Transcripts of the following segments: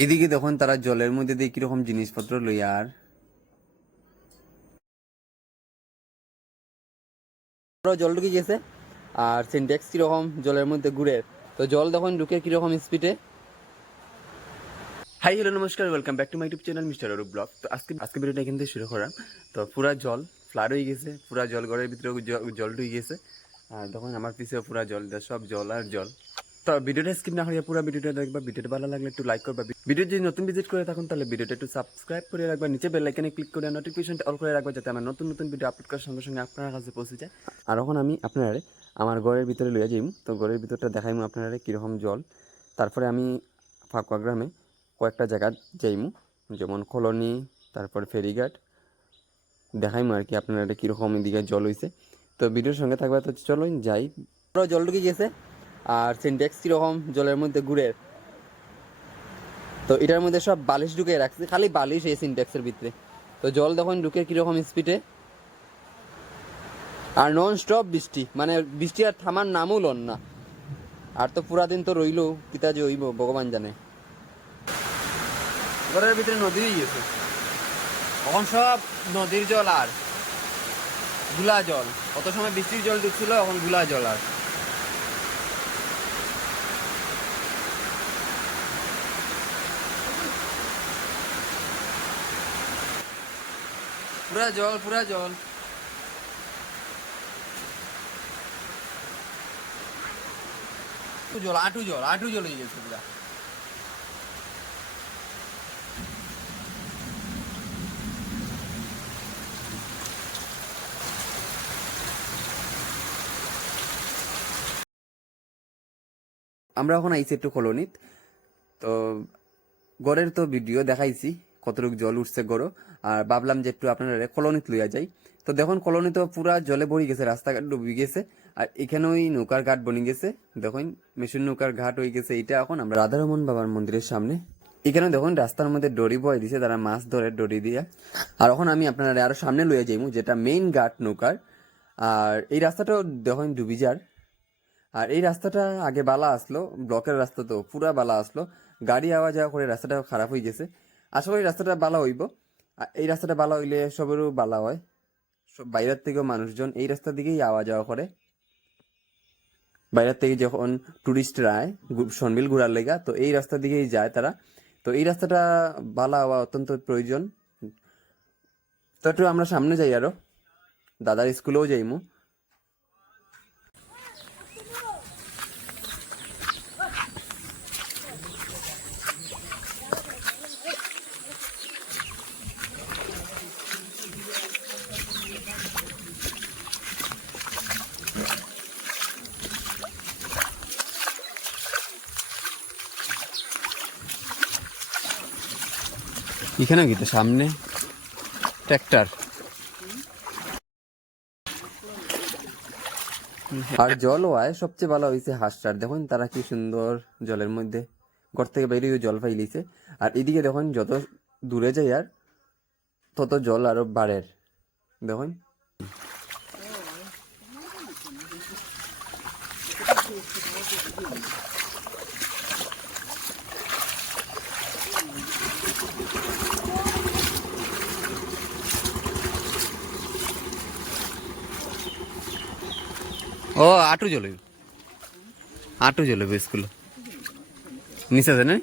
এদিকে দেখুন তারা জলের মধ্যে দিয়ে কীরকম জিনিসপত্র লইয়া আর। জল ঢুকে গেছে আর সিনটেক্স কীরকম জলের মধ্যে ঘুরে। তো জল দেখুন ঢুকে কীরকম স্পিডে হাই হ্যালো নমস্কার welcome back to my YouTube channel mister Arup vlog তো আজকে আজকে ভিডিওটা এখান থেকে শুরু করাম তো পুরা জল ফ্লাড হয়ে গেছে পুরা জল ঘরের ভিতরে জল ঢুকে গেছে আর তখন আমার পিছিয়ে পুরা জল, সব জল আর জল। তো ভিডিওটা স্কিপ না করিয়া পুরো ভিডিওটা দেখবা, ভিডিওটা ভালো লাগলে একটু লাইক করবা। ভিডিও যদি নতুন ভিজিট করে থাকুন, তাহলে ভিডিওটা একটু সাবস্ক্রাইব করে রাখবা। নিচে বেল আইকনে ক্লিক করে নোটিফিকেশনটা অল করে রাখবা, যাতে আমার নতুন নতুন ভিডিও আপলোড করার সঙ্গে সঙ্গে আপনার কাছে পৌঁছে যায়। আর এখন আমি আপনারা আমার ঘরের ভিতরে লইয়া যাইম। তো ঘরের ভিতরটা দেখাইমু আপনারা কীরকম জল। তারপরে আমি ফাঁকুয়া গ্রামে কয়েকটা জায়গা যাইমু। যেমন কলোনি, তারপর ফেরিঘাট। দেখাইমু আর কি আপনারা কীরকম এদিকে জল হইছে। তো ভিডিওর সঙ্গে থাকবে, তো চলো যাই। জল ঢুকে গেছে। আর সিনটেক্স কীরকম জলের মধ্যে ঘুরে। তো এটার মধ্যে সব বালিশ ঢুকে রাখছে, খালি বালিশ এই সিনটেক্সের ভিতরে। তো জল দেখুন ঢুকে কীরকম স্পিডে আর নন স্টপ বৃষ্টি মানে বৃষ্টি আর থামার নামও লন না। আর তো পুরা দিন তো রইল, পিতা যে হইব ভগবান জানে। ঘরের ভিতরে নদী গেছে। এখন সব নদীর জল আরগুলা জল। অত সময় বৃষ্টির জল ঢুকছিল, এখনগুলা জল আর। পুরা জল পুরা জল। জল, আঁটু জল আঁটু জল হয়ে গেছে পুরা। আমরা এখন আইছি একটু কলোনিত। তো গড়ের তো ভিডিও দেখাইছি। কতটুকু জল উঠছে গরো। আর ভাবলাম যে একটু আপনারা কলোনিত লইয়া যাই। তো দেখুন কলোনি তো পুরা জলে ভরে গেছে, রাস্তাঘাট ডুবে গেছে। আর এখানে ওই নৌকার ঘাট বনে গেছে। দেখুন, মেশিন নৌকার ঘাট হয়ে গেছে এটা এখন আমরা রাধারমন বাবার মন্দিরের সামনে। এখানে দেখুন, রাস্তার মধ্যে ডরি বয় দিছে, তারা মাছ ধরে ডরি দিয়া। আর এখন আমি আপনারা আরও সামনে লইয়া যাইমু, যেটা মেইন ঘাট নৌকার। আর এই রাস্তাটাও দেখুন, ডুবি যার। আর এই রাস্তাটা আগে বালা আসলো, ব্লকের রাস্তা তো, পুরা বালা আসলো। গাড়ি আওয়া যাওয়া করে রাস্তাটা খারাপ হয়ে গেছে। আশা করি রাস্তাটা বালা হইব। এই রাস্তাটা বালা হইলে সবেরও বালা হয়। সব বাইরের থেকেও মানুষজন এই রাস্তার দিকেই আওয়া যাওয়া করে। বাইরের থেকে যখন টুরিস্টরা আয় সনবিল ঘুরার লেগা, তো এই রাস্তার দিকেই যায় তারা। তো এই রাস্তাটা বালা হওয়া অত্যন্ত প্রয়োজন। তো একটু আমরা সামনে যাই আরও। দাদার স্কুলেও যাইমু। এখানে কি তো সামনে? ট্র্যাক্টর। আর জল হয় সবচেয়ে ভালো হয়েছে হাঁসটার দেখুন তারা কি সুন্দর জলের মধ্যে, ঘর থেকে বেরিয়ে জল ফাইলিছে আর এদিকে দেখুন যত দূরে যাই আর তত জল আরও বাড়ের। দেখুন। ও আটু জল। আটু জল স্কুল। আছে না?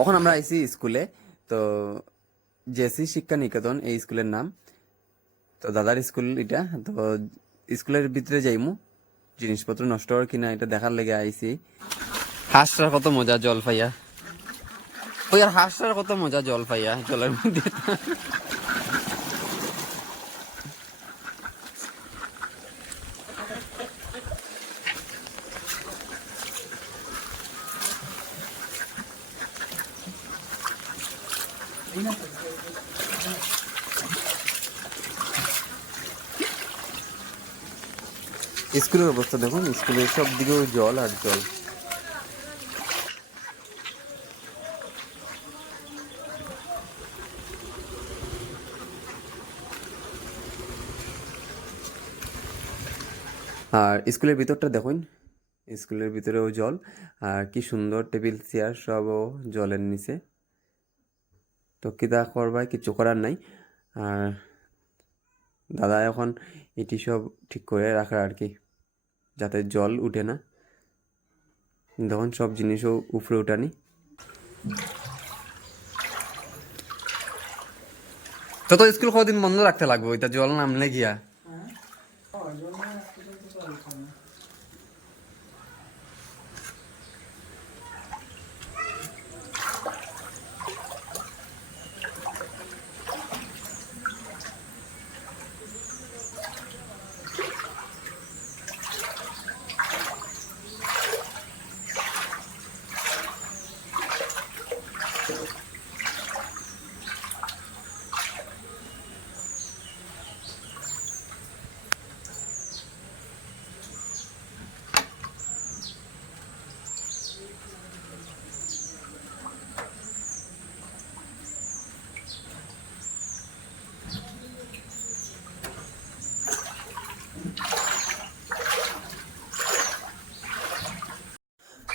এখন আমরা আইছি স্কুলে, তো জেসি শিক্ষা নিকেতন, এই স্কুলের নাম। তো দাদার স্কুল এটা, তো স্কুলের ভিতরে যাইমু। জিনিসপত্র নষ্ট হওয়ার কিনা এটা দেখার লেগে আইসি হাঁসটার কত মজা জল পাইয়া। ওই আর হাঁসটার কত মজা জল পাইয়া জলের মধ্যে। স্কুলের অবস্থা দেখুন স্কুলের সব দিকেও জল আর জল। আর স্কুলের ভিতরটা দেখুন, স্কুলের ভিতরেও জল। আর কি সুন্দর টেবিল, চেয়ার সবও জলের নিচে। তো কিতা করবাই কিছু করার নাই। আর দাদা এখন এটি সব ঠিক করে রাখার আর কি। যাতে জল উঠে না। তখন সব জিনিসও উপরে উঠানি তত স্কুল কদিন বন্ধ রাখতে লাগবে? ওইটা জল নামলে গিয়া।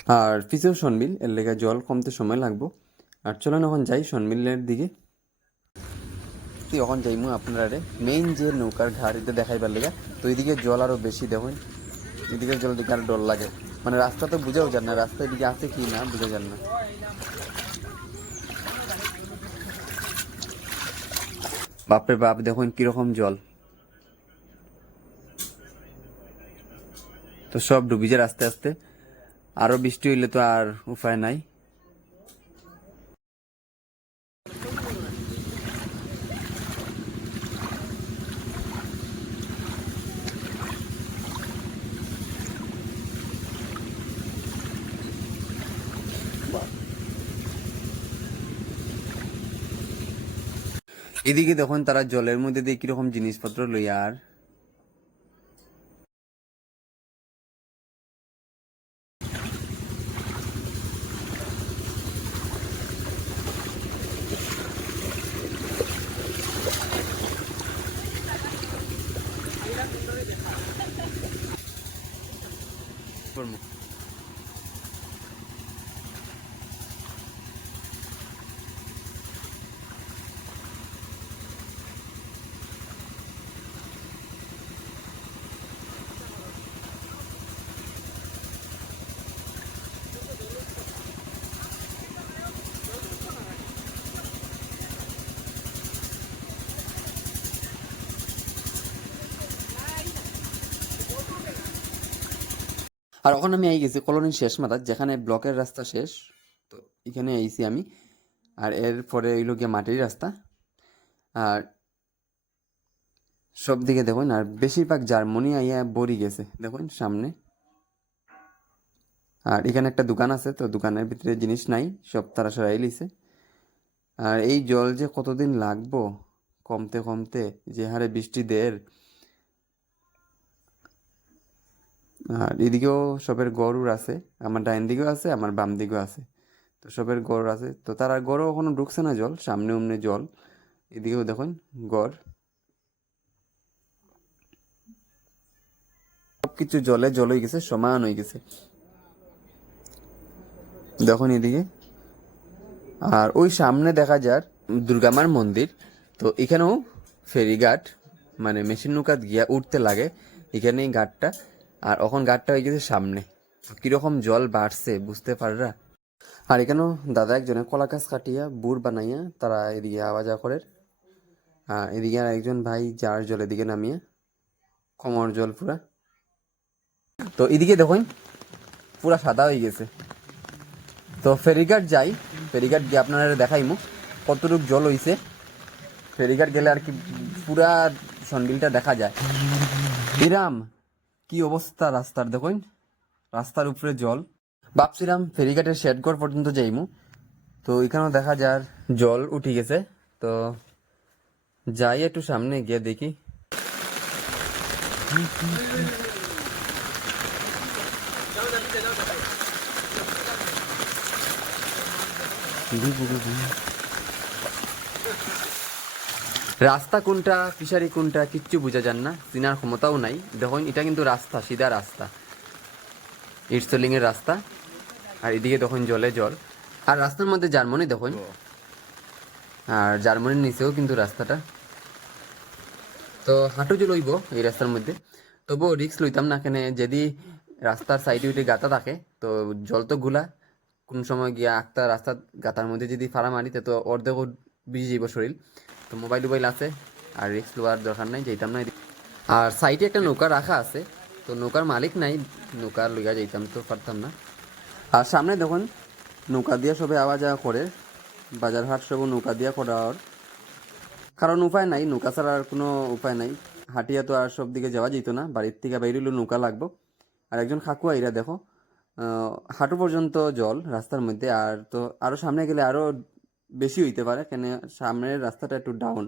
আর পিছেও সনবিল এর লেগে জল কমতে সময় লাগবো। আর চলুন এখন যাই সনবিলের দিকে। এখন যাইমু আপনারা মেইন যে নৌকার এটা দেখাইবার লেগে, তো এইদিকে জল আরও বেশি দেখুন। এদিকে জল দিকে আরও ডর লাগে। মানে রাস্তা তো বুঝাও যান না, রাস্তা এদিকে আছে কি না বুঝা যান না। বাপরে বাপ, দেখুন কীরকম জল। তো সব ডুবি যায় আস্তে আস্তে। আরও বৃষ্টি হইলে তো আর উপায় নাই। এদিকে দেখুন তারা জলের মধ্যে দিয়ে কীরকম জিনিসপত্র লইয়া আর আর ওখানে আমি আই গেছি কলোনির শেষ মাথা যেখানে ব্লকের রাস্তা শেষ, তো এখানে আইছি আমি। আর এরপরে হইল গিয়ে মাটির রাস্তা। আর সব দিকে দেখুন, আর বেশিরভাগ জার্মানি আইয়া বড়ি গেছে, দেখুন সামনে। আর এখানে একটা দোকান আছে, তো দোকানের ভিতরে জিনিস নাই, সব তারা সরাই লিছে আর এই জল যে কতদিন লাগবো? কমতে কমতে যে হারে বৃষ্টি দের আর এদিকেও সবের গরুর আছে, আমার ডাইন দিকেও আছে, আমার বাম দিকেও আছে। তো সবের গড় আছে, তো তার গড়ও এখনও ঢুকছে না জল, সামনে উমনে জল। এদিকেও দেখুন, গড়। সবকিছু জলে, জল হয়ে গেছে, সমান হয়ে গেছে। দেখুন এদিকে। আর ওই সামনে দেখা যার দুর্গামার মন্দির, তো এখানেও ফেরিঘাট মানে মেশিন নৌকাত গিয়া উঠতে লাগে এখানে এই ঘাটটা। আর এখন ঘাটটা হয়ে গেছে সামনে। কীরকম জল বাড়ছে, বুঝতে পাররা আর এখানেও দাদা একজনে কলা গাছ কাটিয়া বুড় বানাইয়া তারা এদিকে আওয়া যাওয়া করে আর এদিকে আর একজন ভাই যার জল এদিকে নামিয়ে কমর জল পুরা। তো এদিকে দেখুন, পুরা সাদা হয়ে গেছে। তো ফেরিঘাট যাই, ফেরিঘাট গিয়ে আপনারা দেখাইমু কতটুক জল হইছে। ফেরিঘাট গেলে আর কি পুরা সন্ডিলটা দেখা যায়। বিরাম! কি অবস্থা রাস্তার, দেখুন। রাস্তার উপরে জল। ভাবছিলাম ফেরিঘাটের শেডগড় পর্যন্ত যাইমু। তো এখানেও দেখা যার জল উঠে গেছে। তো যাই একটু সামনে গিয়ে দেখি। রাস্তা কোনটা, ফিশারি কোনটা, কিচ্ছু বোঝা যান না, চিনার ক্ষমতাও নাই। দেখুন, এটা কিন্তু রাস্তা, সিধা রাস্তা। ইটসলিং এর রাস্তা। আর এদিকে দেখুন, জলে জল। আর রাস্তার মধ্যে জার্মানি, দেখুন। আর জার্মানির নিচেও কিন্তু রাস্তাটা। তো হাঁটু যে লইব এই রাস্তার মধ্যে, তবুও রিক্স লইতাম না কেন, যদি রাস্তার সাইডে উইটে গাতা থাকে, তো জল তো গুলা। কোন সময় গিয়া আক্তা রাস্তার গাতার মধ্যে যদি ফাড়া মারি, তো অর্ধেক ভিজে যাইব শরীর। তো মোবাইল টোবাইল আছে, আর রিক্স লোয়ার দরকার নাই যাইতাম না আর সাইডে একটা নৌকা রাখা আছে, তো নৌকার মালিক নাই নৌকার লইয়া যাইতাম তো পারতাম না। আর সামনে দেখুন, নৌকা দিয়া সবে আওয়া যাওয়া করে, বাজার হাট সব নৌকা দিয়া করা আর কারণ উপায় নাই, নৌকা ছাড়া আর কোনো উপায় নাই। হাটিয়া তো আর সব দিকে যাওয়া যেত না, বাড়ির থেকে বাইরে নৌকা লাগবো। আর একজন খাকু আইরা দেখো হাঁটু পর্যন্ত জল রাস্তার মধ্যে, আর তো আরও সামনে গেলে আরও বেশি হইতে পারে, কেন সামনের রাস্তাটা একটু ডাউন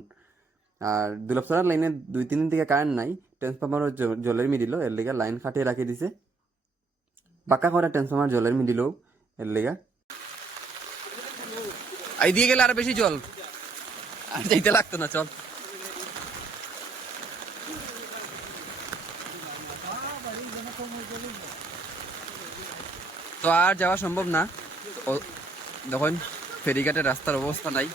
আর দুলপসরার লাইনে দুই, তিন দিন থেকে কারেন্ট নাই ট্রান্সফরমারও জলের মিডিল এর লেগে লাইন খাটিয়ে রাখি দিছে। পাকা করা ট্রান্সফর্মার জলের মিডিল এর লেগে। এই দিয়ে গেলে আরও বেশি জল আর যাইতে লাগতো না, চল। তো আর যাওয়া সম্ভব না। দেখুন। ফেরিঘাটের রাস্তার অবস্থা নাই।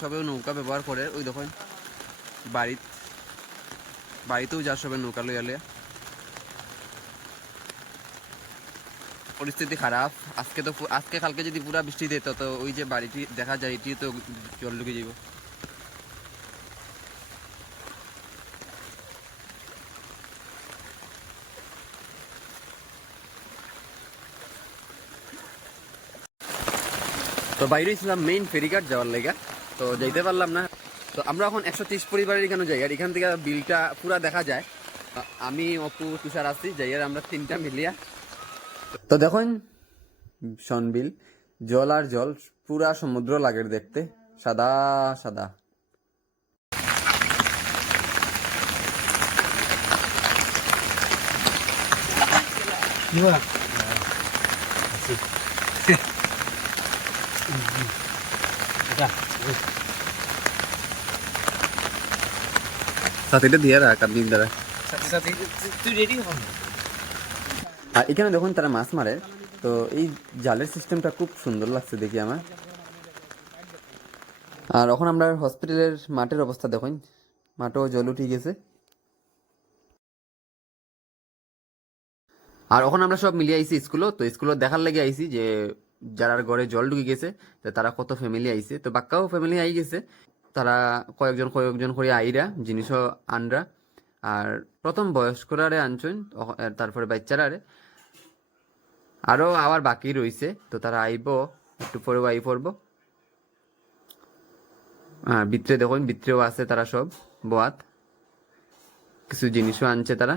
সবেও নৌকা ব্যবহার করে, ওই দেখুন, বাড়িত, বাড়িতেও যা সবে নৌকা লইয়া লইয়া। পরিস্থিতি খারাপ। আজকে তো আজকে কালকে যদি পুরা বৃষ্টি দিত, তো ওই যে বাড়িটি দেখা যায় এটি তো জল ঢুকে যাব তো বাইরে ছিলাম মেইন ফেরিঘাট যাওয়ার লেগা। তো যাইতে পারলাম না। তো আমরা এখন একশো তিরিশ পরিবারের এখানে যাই, আর এখান থেকে বিলটা পুরা দেখা যায়। আমি, অপু, তুষার আছি যাই আর আমরা তিনটা মিলিয়া। তো দেখুন সনবিল জল আর জল, পুরা সমুদ্র লাগের দেখতে। সাদা সাদা। সাথীটা দিয়ে রাখ আপনি দ্বারা। তুই রেডি হন আর এখানে দেখুন তারা মাছ মারে তো এই জালের সিস্টেমটা খুব সুন্দর লাগছে দেখি আমার। আর এখন আমরা হসপিটালের মাঠের অবস্থা দেখুন। মাঠও জল উঠে গেছে। আর এখন আমরা সব মিলিয়ে আইছি স্কুলও তো স্কুলও দেখার লেগে আইছি যে যারা ঘরে জল ঢুকে গেছে তারা কত ফ্যামিলি আইছে? তো বাক্কাও ফ্যামিলি আই গেছে। তারা কয়েকজন কয়েকজন করে আইরা, জিনিসও আনরা। আর প্রথম বয়স্করারে আনছেন তারপরে বাচ্চারারে। আরও আবার বাকি রইছে, তো তারা আইব, একটু পরেও আই পড়ব হ্যাঁ ভিতরে দেখুন, ভিতরেও আছে তারা সব, বোয়াত। কিছু জিনিসও আনছে তারা,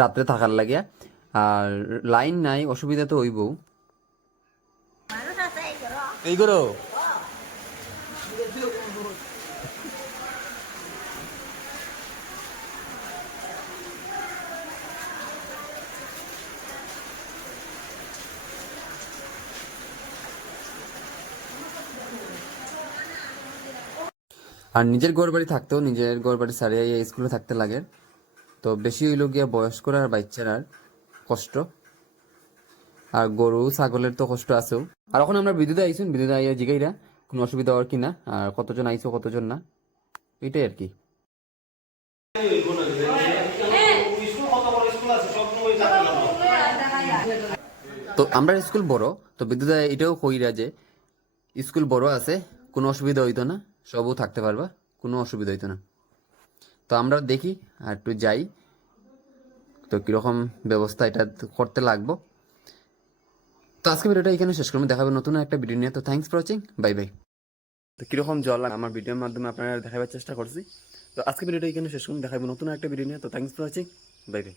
রাত্রে থাকার লাগিয়া। আর লাইন নাই, অসুবিধা তো হইব এই করো। আর নিজের ঘর বাড়ি থাকতেও, নিজের ঘর বাড়ি সারিয়ে স্কুলে থাকতে লাগে। তো বেশি হইল গিয়া বয়স্করা আর বাচ্চারা কষ্ট। আর গরু, ছাগলের তো কষ্ট আছেও। আর এখন আমরা বিদ্যুৎ আইসুন বিদ্যুৎ আইয়া জিগাইরা কোনো অসুবিধা হওয়ার কিনা আর কতজন আইসো কতজন না? এটাই আর কি। তো আমরা স্কুল বড়, তো বিদ্যুৎ এটাও কইরা যে স্কুল বড় আছে, কোনো অসুবিধা হইতো না, সবও থাকতে পারবা, কোনো অসুবিধা হইতো না। তো আমরা দেখি, আর একটু যাই। তো কীরকম ব্যবস্থা এটা করতে লাগবো। তো আজকে ভিডিওটা এখানে শেষ করব দেখাবো নতুন একটা ভিডিও নিয়ে। তো thanks for watching bye bye তো কীরকম জল আমার ভিডিওর মাধ্যমে আপনারা দেখাবার চেষ্টা করছি। তো আজকে ভিডিওটা এখানে শেষ করুন দেখাবো নতুন একটা ভিডিও নিয়ে। তো thanks for watching bye bye